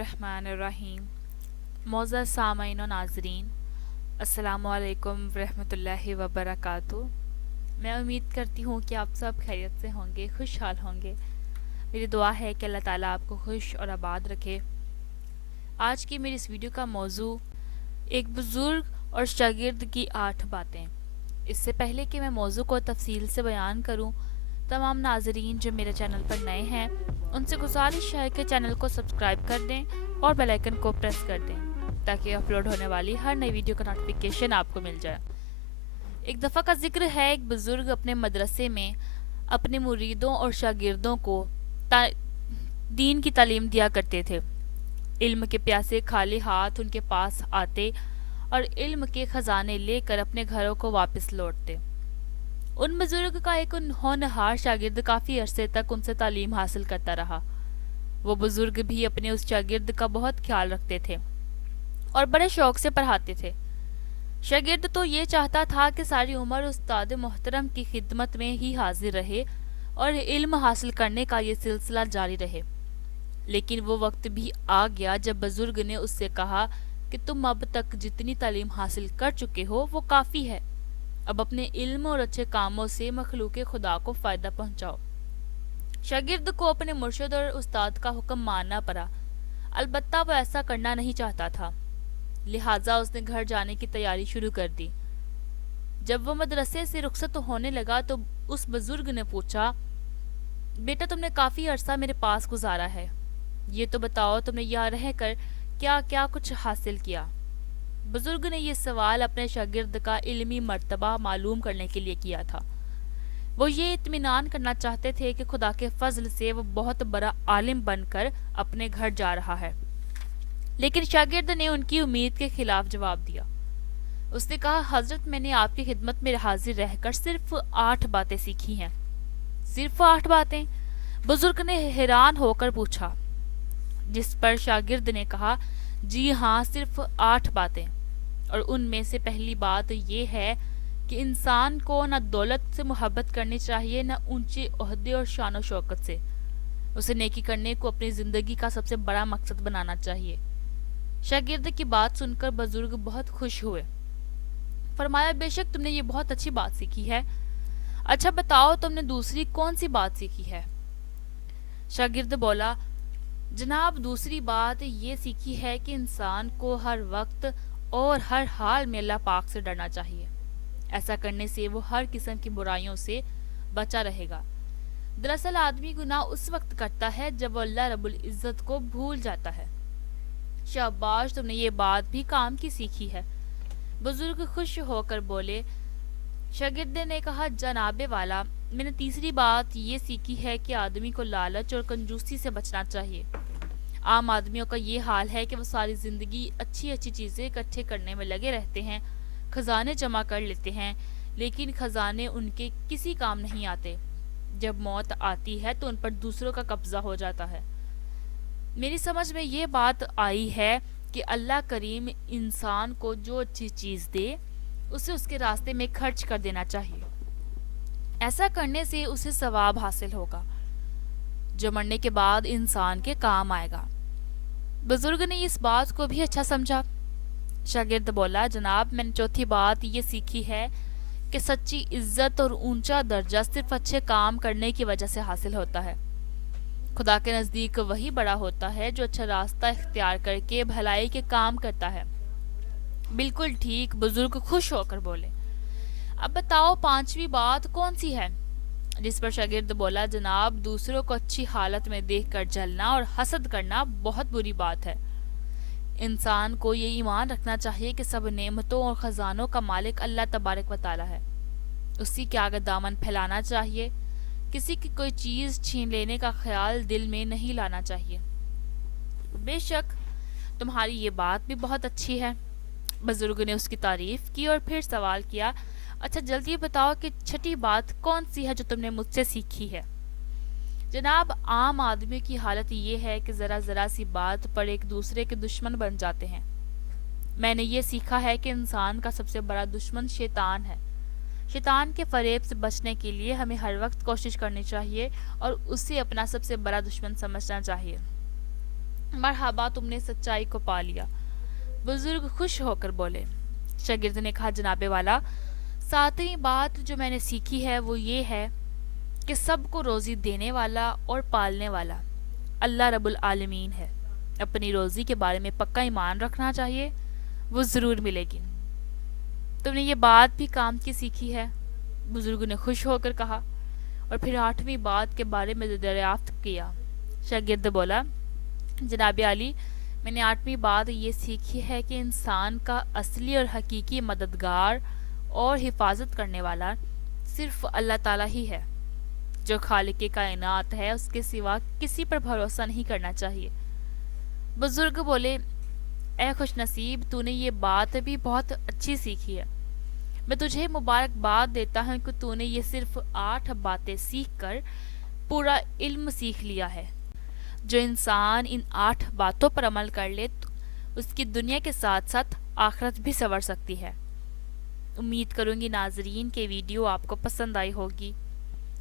बिस्मिल्लाहिर्रहमानिर्रहीम। मौज़ूद सामईन व नाज़रीन, अस्सलामु अलैकुम रहमतुल्लाहि व बरकातुहू। मैं उम्मीद करती हूँ कि आप सब खैरियत से होंगे, खुशहाल होंगे। मेरी दुआ है कि अल्लाह ताला आपको खुश और आबाद रखे। आज की मेरी इस वीडियो का मौजू एक बुज़ुर्ग और शागिर्द की 8 बातें। इससे पहले कि मैं मौजू को तफसील से बयान करूँ, तमाम नाज़रीन जो मेरे चैनल पर नए हैं उनसे गुजारिश है कि चैनल को सब्सक्राइब कर दें और बेल आइकन को प्रेस कर दें ताकि अपलोड होने वाली हर नई वीडियो का नोटिफिकेशन आपको मिल जाए। एक दफ़ा का जिक्र है, एक बुज़ुर्ग अपने मदरसे में अपने मुरीदों और शागिर्दों को दीन की तालीम दिया करते थे। इल्म के प्यासे खाली हाथ उनके पास आते और इल्म के खजाने लेकर अपने घरों को वापस लौटते। उन बुजुर्ग का एक होनहार शागिर्द काफ़ी अरसे तक उनसे तालीम हासिल करता रहा। वो बुजुर्ग भी अपने उस शागिर्द का बहुत ख्याल रखते थे और बड़े शौक से पढ़ाते थे। शागिर्द तो ये चाहता था कि सारी उम्र उस्ताद मोहतरम की खिदमत में ही हाजिर रहे और इल्म हासिल करने का ये सिलसिला जारी रहे। लेकिन वो वक्त भी आ गया जब बुजुर्ग ने उससे कहा कि तुम अब तक जितनी तालीम हासिल कर चुके हो वो काफ़ी है। अब अपने इल्म और अच्छे कामों से मखलूक खुदा को फ़ायदा पहुंचाओ। शागिर्द को अपने मुर्शिद और उस्ताद का हुक्म मानना पड़ा। अलबत्ता वो ऐसा करना नहीं चाहता था, लिहाजा उसने घर जाने की तैयारी शुरू कर दी। जब वो मदरसे से रुखसत होने लगा तो उस बुजुर्ग ने पूछा, बेटा तुमने काफ़ी अरसा मेरे पास गुजारा है, ये तो बताओ तुमने यहाँ रह कर क्या क्या कुछ हासिल किया। बुजुर्ग ने यह सवाल अपने शागिर्द का इल्मी मर्तबा मालूम करने के लिए किया था। वो ये इत्मीनान करना चाहते थे कि खुदा के फजल से वो बहुत बड़ा आलिम बनकर अपने घर जा रहा है। लेकिन शागिर्द ने उनकी उम्मीद के खिलाफ जवाब दिया। उसने कहा, हजरत मैंने आपकी खिदमत में हाजिर रहकर सिर्फ 8 बातें सीखी हैं। सिर्फ 8 बातें? बुजुर्ग ने हैरान होकर पूछा, जिस पर शागिर्द ने कहा, जी हाँ, सिर्फ 8 बातें। और उनमें से पहली बात ये है कि इंसान को न दौलत से मोहब्बत करनी चाहिए, न ऊंचे ओहदे और शान शौकत से। उसे नेकी करने को अपनी जिंदगी का सबसे बड़ा मकसद बनाना चाहिए। शागिर्द की बात सुनकर बुजुर्ग बहुत खुश हुए। फरमाया, बेशक तुमने ये बहुत अच्छी बात सीखी है। अच्छा बताओ, तुमने दूसरी कौन सी बात सीखी है? शागिर्द बोला, जनाब दूसरी बात ये सीखी है कि इंसान को हर वक्त और हर हाल में अल्लाह पाक से डरना चाहिए। ऐसा करने से वो हर किस्म की बुराइयों से बचा रहेगा। दरअसल आदमी गुनाह उस वक्त करता है जब वो अल्लाह रब्बुल इज्जत को भूल जाता है। शाबाश, तुमने ये बात भी काम की सीखी है। बुजुर्ग खुश होकर बोले। शागिर्द ने कहा, जनाबे वाला, मैंने तीसरी बात ये सीखी है कि आदमी को लालच और कंजूसी से बचना चाहिए। आम आदमियों का ये हाल है कि वो सारी ज़िंदगी अच्छी अच्छी चीज़ें इकट्ठे करने में लगे रहते हैं, खजाने जमा कर लेते हैं, लेकिन खजाने उनके किसी काम नहीं आते। जब मौत आती है तो उन पर दूसरों का कब्जा हो जाता है। मेरी समझ में ये बात आई है कि अल्लाह करीम इंसान को जो अच्छी चीज़ दे उसे उसके रास्ते में खर्च कर देना चाहिए। ऐसा करने से उसे सवाब हासिल होगा जो मरने के बाद इंसान के काम आएगा। बुजुर्ग ने इस बात को भी अच्छा समझा। शागिर्द बोला, जनाब मैंने चौथी बात ये सीखी है कि सच्ची इज्जत और ऊंचा दर्जा सिर्फ अच्छे काम करने की वजह से हासिल होता है। खुदा के नज़दीक वही बड़ा होता है जो अच्छा रास्ता इख्तियार करके भलाई के काम करता है। बिल्कुल ठीक, बुजुर्ग खुश होकर बोले। अब बताओ 5वीं बात कौन सी है? जिस पर शागिर्द बोला, जनाब दूसरों को अच्छी हालत में देखकर जलना और हसद करना बहुत बुरी बात है। इंसान को ये ईमान रखना चाहिए कि सब नेमतों और खजानों का मालिक अल्लाह तबारक व तआला है। उसी के आगे दामन फैलाना चाहिए। किसी की कोई चीज़ छीन लेने का ख्याल दिल में नहीं लाना चाहिए। बेशक तुम्हारी ये बात भी बहुत अच्छी है। बुजुर्ग ने उसकी तारीफ की और फिर सवाल किया, अच्छा जल्दी बताओ कि छठी बात कौन सी है जो तुमने मुझसे सीखी है? जनाब आम आदमी की हालत ये है कि ज़रा ज़रा सी बात पर एक दूसरे के दुश्मन बन जाते हैं। मैंने ये सीखा है कि इंसान का सबसे बड़ा दुश्मन शैतान है। शैतान के फरेब से बचने के लिए हमें हर वक्त कोशिश करनी चाहिए और उसे अपना सबसे बड़ा दुश्मन समझना चाहिए। مرحبا تم نے سچائی کو پا لیا۔ بزرگ خوش ہو کر بولے۔ شاگرد نے کہا جناب والا، ساتویں بات جو میں نے سیکھی ہے وہ یہ ہے کہ سب کو روزی دینے والا اور پالنے والا اللہ رب العالمین ہے۔ اپنی روزی کے بارے میں پکا ایمان رکھنا چاہیے، وہ ضرور ملے گی۔ تم نے یہ بات بھی کام کی سیکھی ہے، بزرگ نے خوش ہو کر کہا۔ اور پھر 8ویں بات کے بارے میں دریافت کیا۔ شاگرد بولا، جناب عالی، میں نے 8ویں بات یہ سیکھی ہے کہ انسان کا اصلی اور حقیقی مددگار اور حفاظت کرنے والا صرف اللہ تعالیٰ ہی ہے۔ جو خالق کائنات ہے اس کے سوا کسی پر بھروسہ نہیں کرنا چاہیے۔ بزرگ بولے، اے خوش نصیب، تو نے یہ بات بھی بہت اچھی سیکھی ہے۔ میں تجھے مبارکباد دیتا ہوں کہ تو نے یہ صرف 8 باتیں سیکھ کر پورا علم سیکھ لیا ہے۔ جو انسان ان 8 باتوں پر عمل کر لے تو اس کی دنیا کے ساتھ ساتھ آخرت بھی سنور سکتی ہے۔ امید کروں گی ناظرین کہ ویڈیو آپ کو پسند آئی ہوگی۔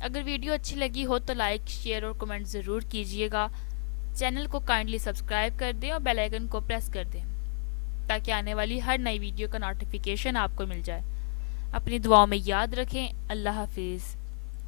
اگر ویڈیو اچھی لگی ہو تو لائک، شیئر اور کمنٹ ضرور کیجیے گا۔ چینل کو کائنڈلی سبسکرائب کر دیں اور بیل آئیکن کو پریس کر دیں تاکہ آنے والی ہر نئی ویڈیو کا نوٹیفیکیشن آپ کو مل جائے۔ اپنی دعاؤں میں یاد رکھیں۔ اللہ حافظ۔